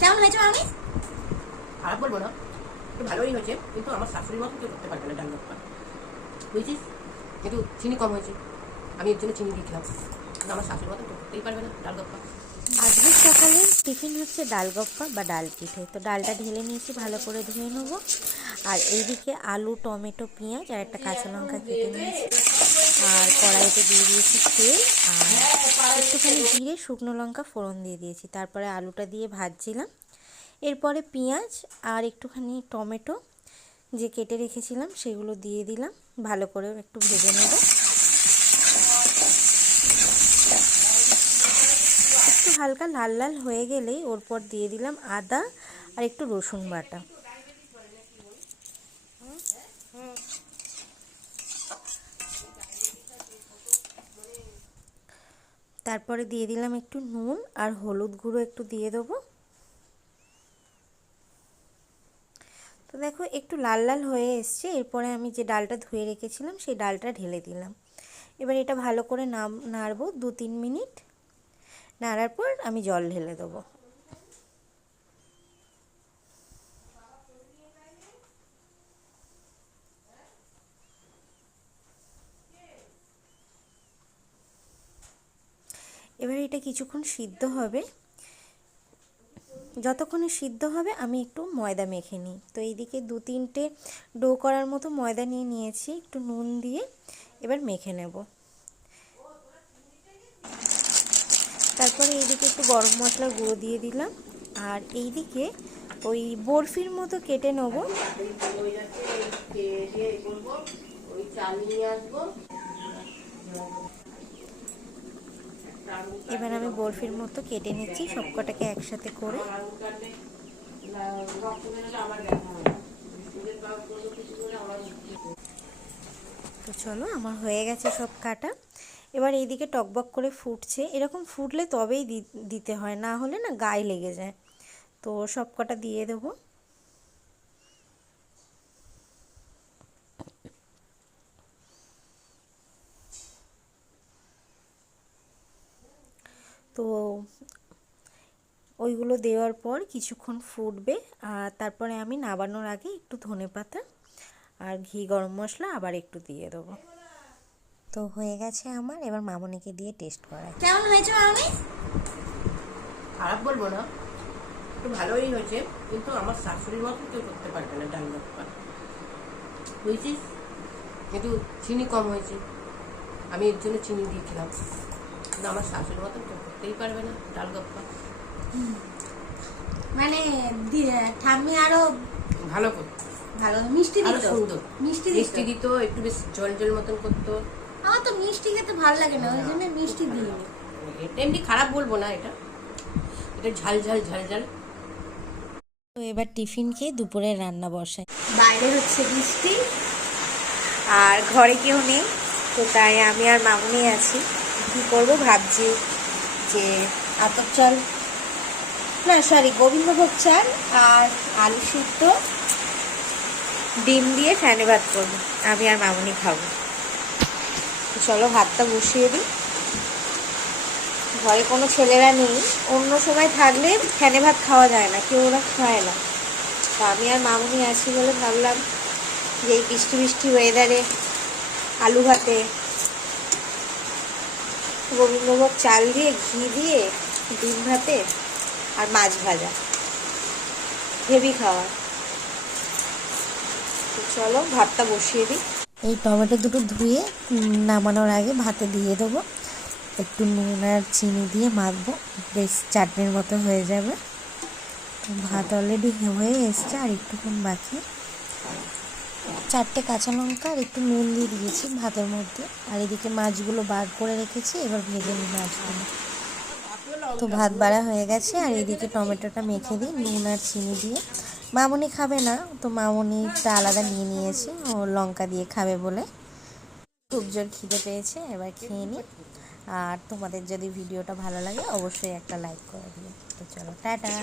কেমন হয়েছে মামনি খারাপ বলব না। একটু ভালোই হয়েছে। কিন্তু আমার শাশুড়ির মতো কেউ করতে পারবে না ডাল ভাত বুঝছিস? কিন্তু চিনি কম হয়েছে। আমি এর জন্য চিনি দিয়ে খেলাম। কিন্তু আমার শাশুড়ির মতো কেউ করতেই পারবে না ডাল ভাত আজকের সকালে টিফিন হচ্ছে ডাল গপ্পা বা ডাল পিঠে। তো ডালটা ঢেলে নিয়েছি ভালো করে ধুয়ে নেব। আর এইদিকে আলু টমেটো পেঁয়াজ আর একটা কাঁচা লঙ্কা কেটে নিয়েছি। আর কড়াইতে দিয়ে দিয়েছি তেল আর একটুখানি জিরে, শুকনো লঙ্কা ফোড়ন দিয়ে দিয়েছি। তারপরে আলুটা দিয়ে ভাজছিলাম। এরপরে পেঁয়াজ আর একটুখানি টমেটো যে কেটে রেখেছিলাম, সেগুলো দিয়ে দিলাম। ভালো করে একটু ভেজে নেব। একটু হালকা লাল লাল হয়ে গেলেই ওর পর দিয়ে দিলাম আদা আর একটু রসুন বাটা। তারপরে দিয়ে দিলাম একটু নুন আর হলুদ গুঁড়ো একটু দিয়ে দেবো। তো দেখো একটু লাল লাল হয়ে এসছে, এরপরে আমি যে ডালটা ধুয়ে রেখেছিলাম সেই ডালটা ঢেলে দিলাম। এবার এটা ভালো করে নাম নাড়বো দু তিন মিনিট। নাড়ার পর আমি জল ঢেলে দেবো। এবার এটা কিছুক্ষণ সিদ্ধ হবে। যতক্ষণে সিদ্ধ হবে, আমি একটু ময়দা মেখে নিই। তো এইদিকে দু তিনটে ডো করার মতো ময়দা নিয়ে নিয়েছি, একটু নুন দিয়ে এবার মেখে নেব। তারপরে এইদিকে একটু গরম মশলা গুঁড়ো দিয়ে দিলাম। আর এইদিকে ওই বরফির মতো কেটে নেব। এবার আমি বরফির মতো কেটে নিচ্ছি, সবকটাকে একসাথে করে। তো চলো, আমার হয়ে গেছে সব কাটা। এবার এইদিকে টকবক করে ফুটছে। এরকম ফুটলে তবেই দিতে হয়, না হলে না গায়ে লেগে যায়। তো সব কটা দিয়ে দেবো। তো ওইগুলো দেওয়ার পর কিছুক্ষণ ফুটবে আর তারপরে আমি নাবানোর আগে একটু ধনে পাতা আর ঘি গরম মশলা আবার একটু দিয়ে দেবো। তো হয়ে গেছে আমার এবার মামনিকে দিয়ে টেস্ট করাই। কেমন হয়েছে মামনি? খারাপ বলব না একটু ভালোই হয়েছে কিন্তু আমার শাশুড়ির মতো কেউ করতে পারবে না ডাল বুঝছিস? একটু চিনি কম হয়েছে আমি এর জন্য চিনি দিয়ে খেলাম কিন্তু আমার শাশুড়ির মতো কেউ করতেই পারবে না ডাল গপ্পা। মানে ঠাম্মি আরও ভালো করতো। ভালো মিষ্টি দিত? সুন্দর। মিষ্টি মিষ্টি দিত একটু বেশ জল জল মতন করতো। আমার তো মিষ্টি খেতে ভালো লাগে না ওই জন্য মিষ্টি দিই এটা এমনি খারাপ বলব না এটা। এটা ঝাল ঝাল ঝাল ঝাল। তো এবার টিফিন খেয়ে দুপুরে রান্না বসাই। বাইরে হচ্ছে বৃষ্টি আর ঘরে কেউ নেই তো তাই আমি আর মামুনি আছি। কী করব ভাবছি যে আতপ চাল, না সরি গোবিন্দভোগ চাল আর আলু সিদ্ধ, ডিম দিয়ে ফ্যানে ভাত করব। আমি আর মামুনি খাব। চলো ভাতটা বসিয়ে দিই। ঘরে কোনো ছেলেরা নেই, অন্য সময় থাকলে ফ্যানে ভাত খাওয়া যায় না, কেউ ওরা খায় না। তো আমি আর মামুনি আছি বলে ভাবলাম যে এই বৃষ্টি বৃষ্টি ওয়েদারে আলু ভাতে গোবিন্দভোগ চাল দিয়ে, ঘি দিয়ে, ডিম ভাতে আর মাছ ভাজা। হেভি খাওয়া। চলো, ভাতটা বসিয়ে দিই। এই টমেটো দুটো ধুয়ে নামানোর আগে ভাতে দিয়ে দেবো। একটু নুন আর চিনি দিয়ে মাখবো। বেশ চাটনির মতো হয়ে যাবে। ভাত অলরেডি হয়ে এসছে, আর একটুক্ষণ বাকি। চারটে কাঁচা লঙ্কা আর একটু নুন দিয়ে দিয়েছি ভাতের মধ্যে। আর এদিকে মাছগুলো বার করে রেখেছি, এবার ভেজে নিই মাছগুলো। তো ভাত বাড়া হয়ে গেছে, আর এদিকে টমেটোটা মেখে দিই, নুন আর চিনি দিয়ে। মামনি খাবে না, তো মামনিটা আলাদা নিয়ে নিয়েছে, ও লঙ্কা দিয়ে খাবে বলে। খুব জোর খিদে পেয়েছে, এবার খেয়ে নিই। আর তোমাদের যদি ভিডিওটা ভালো লাগে, অবশ্যই একটা লাইক করে দিও। তো চলো, টাটা।